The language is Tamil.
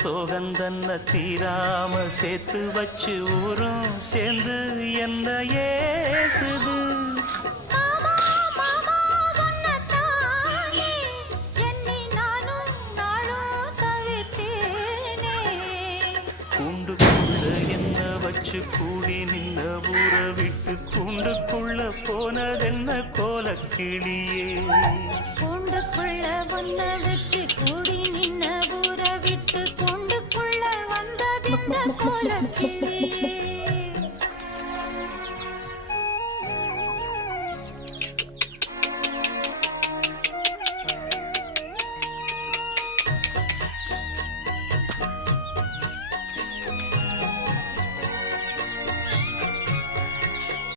சோகந்தன்ன தீராம சேர்த்து வச்சு ஊரும் சேர்ந்து என்ன ஏசுது. மாமா மாமா சொன்னதானே என்னை நானும் நாளும் தவித்தேனே. கூண்டுக்குள்ள என்ன வச்சு கூடி நின்ன ஊற விட்டு கூண்டுக்குள்ள போனதென்ன கோலக்கிளியே. கூண்டுக்குள்ள ஒன்ன